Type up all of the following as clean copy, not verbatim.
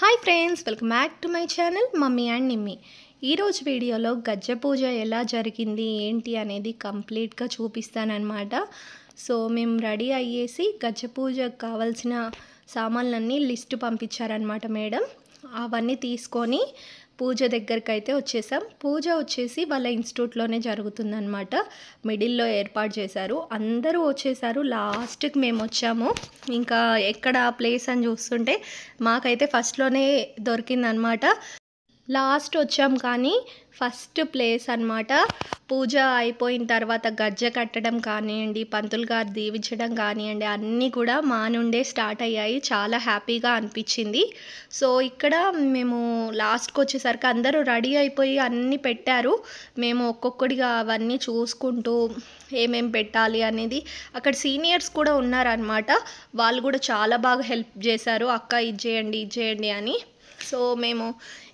Hi friends, welcome back to my channel mummy and Nimmi. ఈరోజు వీడియోలో గజ్జె పూజ ఎలా జరిగింది ఏంటి అనేది కంప్లీట్గా చూపిస్తానన్నమాట. సో మేము రెడీ అయ్యేసి గజ్జె పూజకు కావాల్సిన సామాన్లన్నీ లిస్ట్ పంపించారనమాట మేడం. అవన్నీ తీసుకొని పూజ దగ్గరికి అయితే వచ్చేసాం. పూజ వచ్చేసి వాళ్ళ ఇన్స్టిట్యూట్లోనే జరుగుతుందన్నమాట. మిడిల్లో ఏర్పాటు చేశారు, అందరూ వచ్చేసారు. లాస్ట్కి మేము వచ్చాము. ఇంకా ఎక్కడ ప్లేస్ అని చూస్తుంటే మాకైతే ఫస్ట్లోనే దొరికిందనమాట. లాస్ట్ వచ్చాం కానీ ఫస్ట్ ప్లేస్ అన్నమాట. పూజ అయిపోయిన తర్వాత గజ్జె కట్టడం కానివ్వండి, పంతులు గారు దీవించడం కానివ్వండి, అన్నీ కూడా మా నుండే స్టార్ట్ అయ్యాయి. చాలా హ్యాపీగా అనిపించింది. సో ఇక్కడ మేము లాస్ట్కి వచ్చేసరికి అందరూ రెడీ అయిపోయి అన్నీ పెట్టారు. మేము ఒక్కొక్కటిగా అవన్నీ చూసుకుంటూ ఏమేం పెట్టాలి అనేది, అక్కడ సీనియర్స్ కూడా ఉన్నారనమాట. వాళ్ళు కూడా చాలా బాగా హెల్ప్ చేశారు. అక్క ఇది చేయండి అని. సో మేము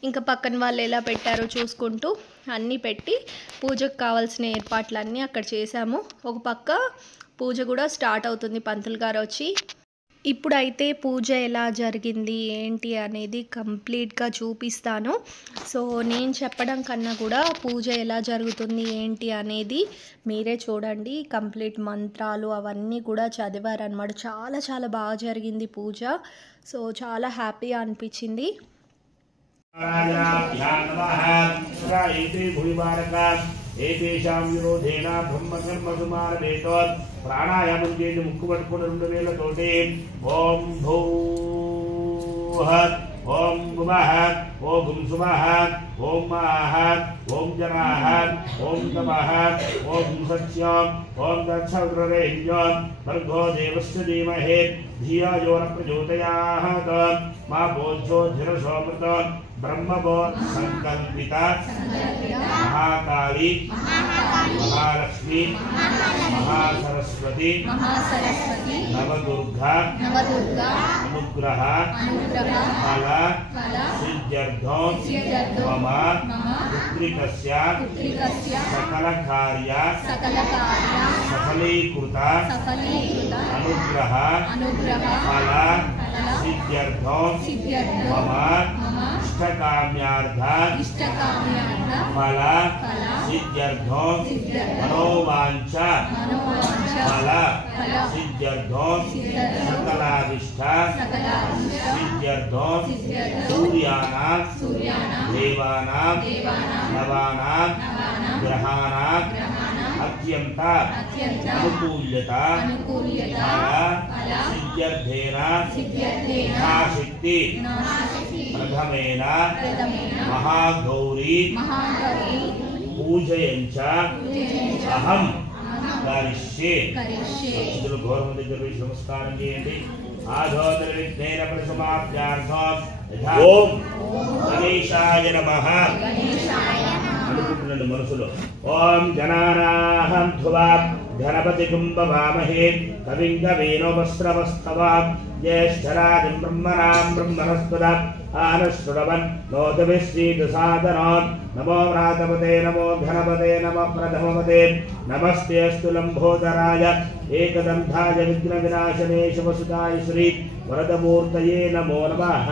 ఇంకా పక్కన వాళ్ళు ఎలా పెట్టారో చూసుకుంటూ అన్నీ పెట్టి పూజకు కావాల్సిన ఏర్పాట్లన్నీ అక్కడ చేశాము. ఒక పక్క పూజ కూడా స్టార్ట్ అవుతుంది. పంతులు గారు వచ్చి ఇప్పుడైతే పూజ ఎలా జరిగింది ఏంటి అనేది కంప్లీట్గా చూపిస్తాను. సో నేను చెప్పడం కన్నా కూడా పూజ ఎలా జరుగుతుంది ఏంటి అనేది మీరే చూడండి. కంప్లీట్ మంత్రాలు అవన్నీ కూడా చదివారనమాట. చాలా చాలా బాగా జరిగింది పూజ. సో చాలా హ్యాపీగా అనిపించింది. విరోధేన బ్రహ్మకర్మసుమారభేతో ప్రాణాయామం చేసి ముక్కు పట్టుకుని 2 వేలతోటి ఓం భూః ఓం భువః ఓం సువః ఓం మహః ఓం జనః ఓం తమః ఓం సత్యం ఓం తత్సవితుర్వరేణ్యం భర్గో దేవస్య ధీమహి ధియో యో న ప్రచోదయాత్ మా భోజ్యోధిరసోమృతం బ్రహ్మభో సంకల్పిత మహాకాళి మహాలక్ష్మి మహాసరస్వతి నవదుర్గా అనుగ్రహ ఫల సిద్ధ్యర్థం మమ పుత్రికస్య సకల కార్య సఫలీకృత అనుగ్రహ ఫల సిద్ధ్యర్థం మమ ఇష్టకామ్యార్థ ఫల సిద్ధ్యర్థం మనోవాంఛ ఫల సిద్ధ్యర్థం సకలాభిష్ట సిద్ధ్యర్థం సూర్యానాం దేవానాం నవానాం గ్రహానాం అత్యంత అనుకూల్యత ఫల సిద్ధ్యర్థేన యథాశక్తి ప్రథమేన మహాగౌరీ పూజయంచ అహం కరిష్యే. భక్తులు గౌరవం దగ్గర నమస్కారం చేయండి. ఆధోదర విఘ్నేన పరిసమాప్త్యార్థం ఓం గణేశాయ నమః అనుకుంటున్నాడు మనసులో. ఓం గణానాహం ధ్రువా గణపతి కుంభవామహే కవిం కవీనోపస్రవస్తవాం జ్యేష్ఠరాజం బ్రహ్మణాం బ్రహ్మణస్పద ఆనశ్రుణవన్ నోదవిశ్రీదసాదనాం నమో వ్రాతపతే నమో ఘనపతే నమో ప్రథమపతే నమస్తేస్తు లంబోదరాయ ఏకదంతాయ విఘ్న వినాశనే శివసుతాయ శ్రీ వరదమూర్తయే నమో నమః.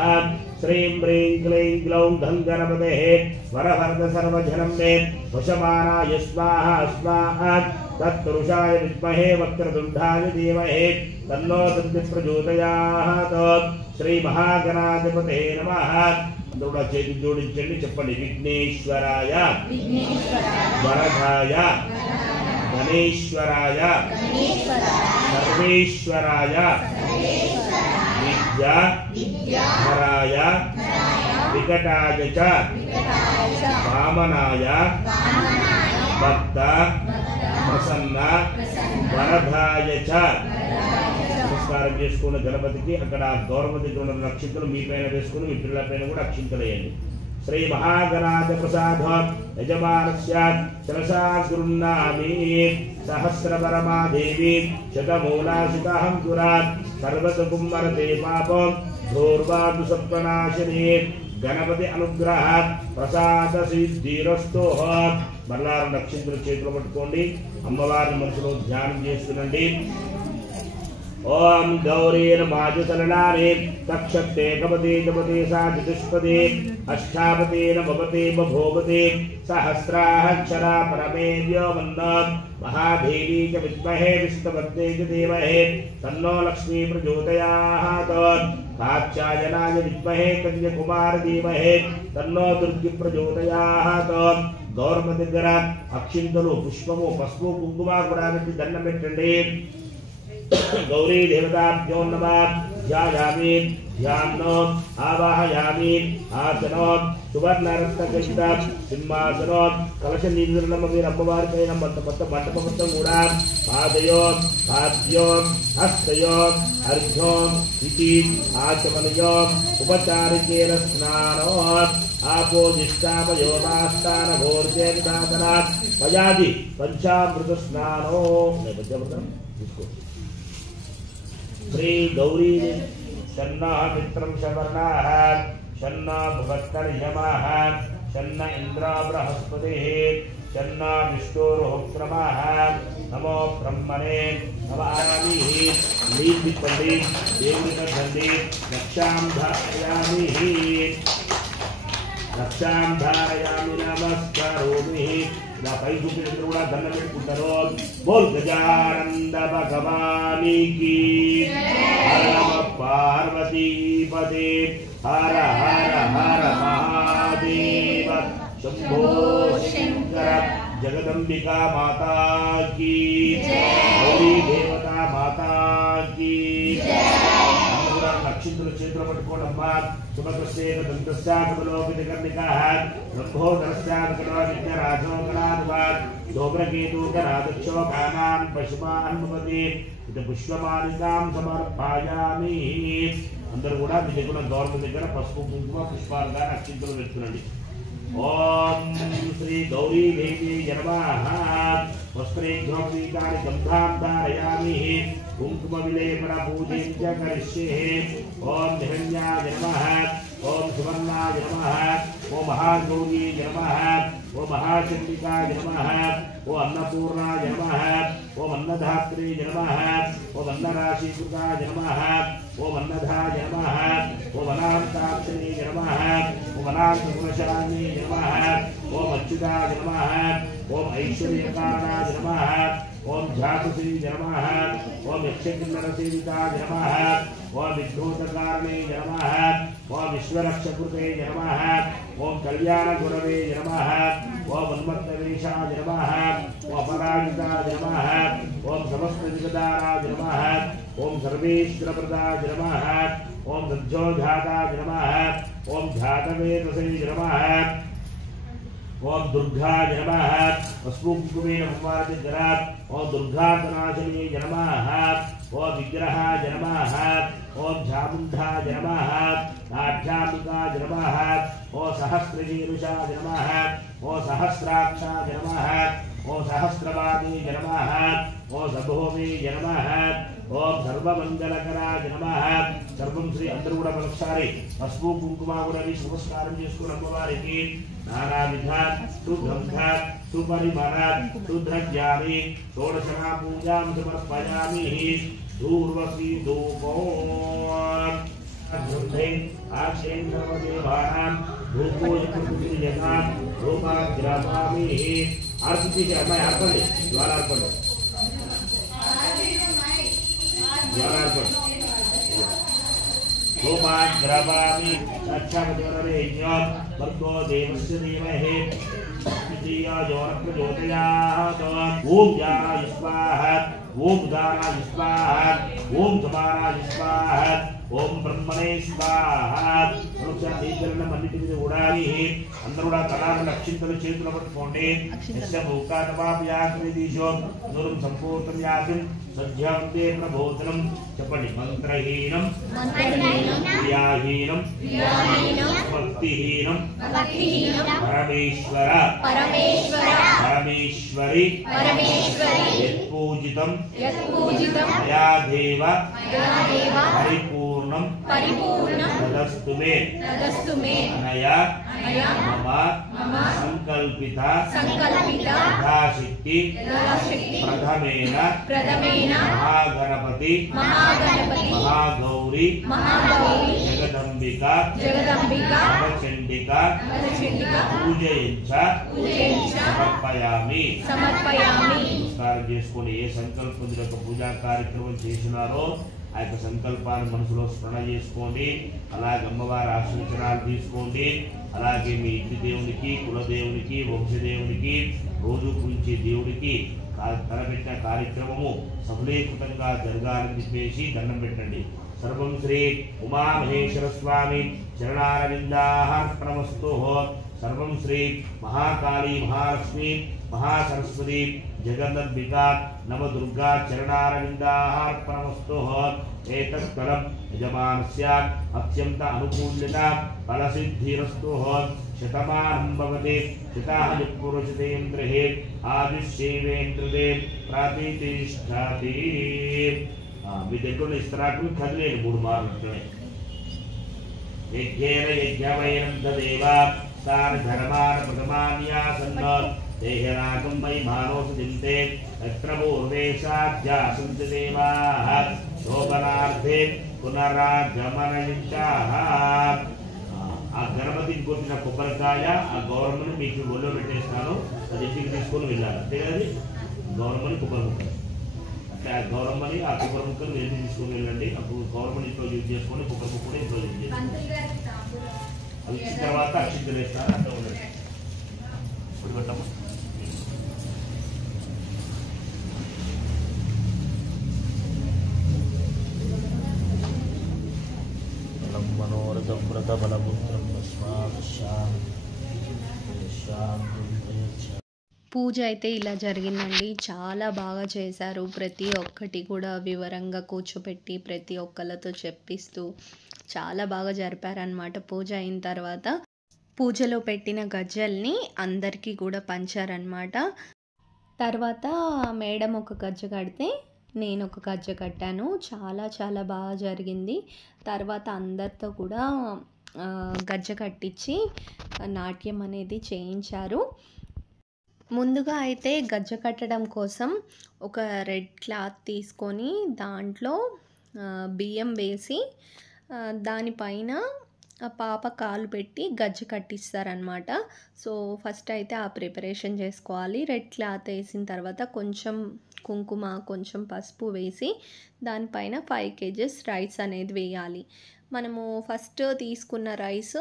శ్రీం హ్రీం క్లీం గ్లౌం ఘం గణపతే వరహర్ద సర్వజనం మే వశమానాయ స్వాహా స్వాహా తత్పురుషాయ విద్మహే వక్రతుండాయ ధీమహి తన్నో దంతి ప్రచోదయాత్. శ్రీ మహాగణాధిపతే నమః. అందరూ కూడా చేతులు జోడించండి, చెప్పండి. విఘ్నేశ్వరాయ వరదాయ గణేశ్వరాయ సర్వేశ్వరాయ విద్యాధరాయ వికటాయ చ వామనాయ భక్త ప్రసన్న వరదాయ చ. నమస్కారం చేసుకున్న గణపతికి అక్కడ గౌరవ దగ్గర ఉన్న అక్షింతలు మీ పైన వేసుకుని మీ పిల్లల పైన కూడా అక్షింతలు వేయండి. శ్రీ మహాగణాధ ప్రసాద యజమానస్య శిరసా గురున్నామి సహస్రపరమాదేవి శతమూలాశితహం పురాత్ సర్వసుకుమ్మరతే పాపం ధూర్వాదు సత్వనాశిని గణపతి అనుగ్రహ ప్రసాద సిద్ధిరస్తు. మరలా నక్షత్ర చేతులు పట్టుకోండి. అమ్మవారిని మనసులో ధ్యానం చేస్తుండండి. ओम गौरीर्माजसरणानि तक्षते कपते कपते सा चतुष्पदे अष्टापते नवपते बभूवते सहस्राक्षरा परमेव्यो वन्दो महादेवी च विद्महे विष्णुपत्नी च धीमहि तन्नो लक्ष्मी प्रचोदयात् कात्यायनाय विद्महे कन्याकुमार धीमहि तन्नो दुर्गी प्रचोदयात् गौरव దగ్గర అక్షింతలు పుష్పము పసుపు కుంకుమ కూడా పెట్టి దండం పెట్టండి गौरी देवताभ्यो नमः ध्यायामि ध्यानो आवाहयामि आसनो सुवर्णरत्नखचित सिंहासनो कलश निर्णमपि अम्मवारिपैन मंडपमंतं कूडा पादयो पाद्यो हस्तयो अर्घ्यो इति आचमनयो उपचारिकेन स्नानो आपोजिष्टापयोगास्तानभोर्जेदातना पयादि पंचामृत स्नानो पंचामृतम इसको श्री गौरी शन्ना मित्रं शवर्णाः शन्ना भुवत्तर्यमाः शन्न इंद्र बृहस्पतिः शन्ना विष्णुरुक्रमः नमो ब्रह्मणे नमामि लीपि पंडित देवी पंडित रक्षां धारयामि नमस्करोमि ना पै చూపినందుకు కూడా దండం పెట్టుకుంటారు బోల్ గజానంద భగవాని की హర పార్వతీ పదే హర హర హర మహాదేవ శంభో శంకర జగదంబికా మాతా की గౌరీ దేవతా మాతా की నక్షత్ర క్షేత్ర పట్టుకోవడమ్మా సుభద్రస్యేన దంతస్యాగమలోకితకర్ణికాః బ్రహ్మోదరస్యాగమలోకిత రాజోగణాద్వాద్ దోబ్రకేతూకరాదక్షోకానాన్ పశుమాన్ భవతి ఇది పుష్పమాలికాం సమర్పయామి అందరూ కూడా మీ దగ్గర గౌరవ దగ్గర పసుపు కుంకుమ పుష్పాలుగా నక్షత్రాలు పెట్టుకోండి ओम श्री गौरी देवी नमः वस्त्रेभ्योऽपीतानि गन्धां धारयामि कुङ्कुम विलेपन पूजनं च करिष्ये ओम हिरण्याय नमः ओम सुवर्णाय नमः ओम महागौरी नमः ओम महाचण्डिकाय नमः ओम अन्नपूर्णाय नमः ओम अन्नधात्री नमः ओम अन्नराशिकृताय नमः ओम अन्नधाय नमः ओम अनान्ताक्षरी नमः ओम अनान्तगुणशालिनी नमः ओम अच्युताय नमः ओम ऐश्वर्यकारणाय नमः ओम झातुसी नमः ओम यक्षकिन्नरसेविताय नमः ओम विघ्नोतकारणे नमः ओम विश्वरक्षकृते नमः ओम कल्याणगुरवे नमः ओम उन्मत्तवेशाय नमः ओम अपराजिताय नमः ओम समस्तजगदाराय नमः ओम सर्वेश्वरप्रदाय नमः ओम सज्जोजाताय नमः ओम झातवेतसे नमः ओम दुर्गाय नमः वस्पुकुमेन मुखादिगरात् ओम दुर्गातनाशिनी नमः ओम विग्रहाय नमः ओम चामुण्डाय नमः नाट्याम्बिकाय नमः ओम सहस्रशीर्षाय नमः ओम सहस्राक्षाय नमः ओम सहस्रवादी नमः ओम सभोमी नमः ओम सर्वमंगलकराय नमः सर्वं श्री अंदर కూడా ఒకసారి పసుపు కుంకుమ కూడా నమస్కారం చేసుకున్న అమ్మవారికి నానావిధ సుగంధ సుపరిమళ సుద్రవ్యాని షోడశనా పూజాం సమర్పయామి ధూర్వసి ధూపం అగ్రే ఆక్షేం సర్వదేవానాం భూపూజకృతియగా రూపాగ్రమామి ఆర్తి అమ్మాయి ఆర్పండి ద్వారార్పండి ద్వారార్పండి रूपाग्रवामि रक्षापतिवरवेज्ञं वर्गो देवस्य धीमहि द्वितीयो प्रचोदयात् ओम ज्ञानाय स्वाहा ओम दानाय स्वाहा ओम समानाय स्वाहा ओम ब्रह्मणे स्वाहा మన్నిటి మీద ఉడాలి అందరూ కూడా తలాలు నక్షత్రాలు చేతులు పట్టుకోండి యస్య భూకాతమాప్యాకృతిశో నూరం సంపూర్ణం యాసం సధ్యాంతే ప్రబోధనం చెప్పండి మంత్రహీనం క్రియాహీనం భక్తిహీనం పరమేశ్వర పరమేశ్వరి యత్పూజితం మయా దేవ పరిపూర్ణ परिपूर्णं तदस्तु मे अनया मम संकल्पिता यथाशक्ति प्रथमेन महागणपति महागौरी जगदंबिका नवचंडिका पूजयिंच समर्पयामि నమస్కారం చేసుకొని ఏ సంకల్పం యొక్క పూజా కార్యక్రమం చేసినారో ఆ యొక్క సంకల్పాన్ని మనసులో స్మరణ చేసుకోండి. అలాగే అమ్మవారి ఆశీర్వచనాలు తీసుకోండి. అలాగే మీ ఇంటి దేవునికి, కులదేవునికి, వంశదేవునికి, రోజు పూజించే దేవుడికి తలపెట్టిన కార్యక్రమము సఫలీకృతంగా జరగాలని చెప్పేసి దండం పెట్టండి. సర్వం శ్రీ ఉమామహేశ్వర స్వామి చరణారవిందార్పణమస్తు. सर्वं श्री महाकाली महालक्ष्मी महासरस्वती जगदंबिका नवदुर्गा चरणारविंदार्पणमस्तु. एतत्फलं यजमानस्य अत्यंत अनुकूल्यता फलसिद्धिरस्तु. शतमानं भवति शतानि पुरुषतेन्द्रिये आयुष्येवेन्द्रिये प्रतिष्ठति. మీ దగ్గర ఇస్తరాకు కదిలేడు 3 మార్లు. యజ్ఞేన యజ్ఞవైనం తదేవ तार धर्मान प्रथमान्यासन्न देहरागं वै मानोसजिन्ते तत्र पूर्वेशाध्यासन्ति देवाः शोभनार्थे पुनरागमनयुञ्चाः. ఆ గణపతికి కొట్టిన కొబ్బరికాయ ఆ గౌరమ్మని మీకు ఒళ్ళో పెట్టేస్తాను. అది ఇంటికి తీసుకొని వెళ్ళాలి. అంతే కదా, గౌరమ్మని కొబ్బరి ముక్కలు అంటే ఆ గౌరమ్మని ఆ కొబ్బరి ముక్కలు వెళ్ళి తీసుకొని వెళ్ళండి. అప్పుడు గౌరమ్మని ఇంట్లో యూజ్ చేసుకొని కొబ్బరి ముక్కలు ఇంట్లో యూజ్ చేసుకోండి. అది ఇచ్చిన తర్వాత అక్షింతలు వేస్తారు. అంతా ఉండదు ఇప్పుడు పెట్టమ్మా. మనోరథం వ్రత బలపుత్రం పూజ అయితే ఇలా జరిగిందండి. చాలా బాగా చేశారు. ప్రతి ఒక్కటి కూడా వివరంగా కూర్చోపెట్టి ప్రతి ఒక్కళ్ళతో చెప్పిస్తూ చాలా బాగా జరిపారనమాట. పూజ అయిన తర్వాత పూజలో పెట్టిన గజ్జల్ని అందరికీ కూడా పంచారనమాట. తర్వాత మేడం ఒక గజ్జ కడితే నేను ఒక గజ్జ కట్టాను. చాలా చాలా బాగా జరిగింది. తర్వాత అందరితో కూడా గజ్జ కట్టించి నాట్యం అనేది చేయించారు. ముందుగా అయితే గజ్జ కట్టడం కోసం ఒక రెడ్ క్లాత్ తీసుకొని దాంట్లో బియ్యం వేసి దానిపైన పాప కాలు పెట్టి గజ్జ కట్టిస్తారనమాట. సో ఫస్ట్ అయితే ఆ ప్రిపరేషన్ చేసుకోవాలి. రెడ్ క్లాత్ వేసిన తర్వాత కొంచెం కుంకుమ, కొంచెం పసుపు వేసి దానిపైన 5 kgs రైస్ అనేది వేయాలి. మనము ఫస్ట్ తీసుకున్న రైస్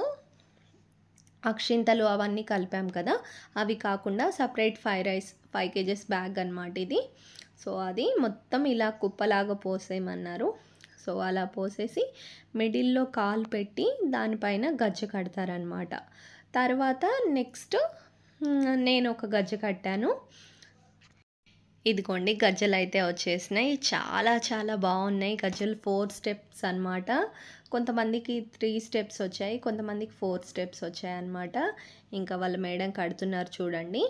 అక్షింతలు అవన్నీ కలిపాం కదా, అవి కాకుండా సపరేట్ 5 kgs బ్యాగ్ అన్నమాట ఇది. సో అది మొత్తం ఇలా కుప్పలాగా పోసేయమన్నారు. సో అలా పోసేసి మిడిల్లో కాలు పెట్టి దానిపైన గజ్జ కడతారనమాట. తర్వాత నెక్స్ట్ నేను ఒక గజ్జ కట్టాను. ఇదిగోండి గజ్జలు అయితే వచ్చేసినాయి. చాలా చాలా బాగున్నాయి గజ్జలు. 4 స్టెప్స్ అన్నమాట. కొంతమందికి 3 స్టెప్స్ వచ్చాయి, కొంతమందికి 4 స్టెప్స్ వచ్చాయి అన్నమాట. ఇంకా వాళ్ళ మేడం కడుతున్నారు చూడండి.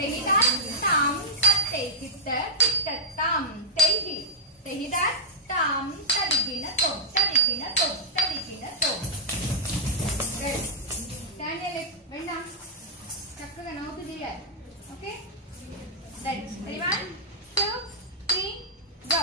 Tehidar tam tehita tam tehi. Tehidar tam tarigina tom. Good. Stand your leg. Bend down. చక్కగా నవ్వుతూ తీయాలి. Okay? Let's. 1, 2, 3, go.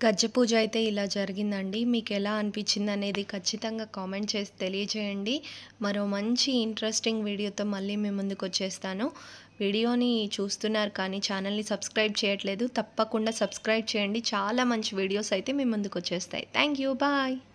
గజ్జె పూజ అయితే ఇలా జరిగిందండి. మీకు ఎలా అనిపించింది అనేది ఖచ్చితంగా కామెంట్ చేసి తెలియజేయండి. మరో మంచి ఇంట్రెస్టింగ్ వీడియోతో మళ్ళీ మీ ముందుకు వచ్చేస్తాను. వీడియోని చూస్తున్నారు కానీ ఛానల్ని సబ్స్క్రైబ్ చేయట్లేదు, తప్పకుండా సబ్స్క్రైబ్ చేయండి. చాలా మంచి వీడియోస్ అయితే మీ ముందుకు వచ్చేస్తాయి. Thank you, bye.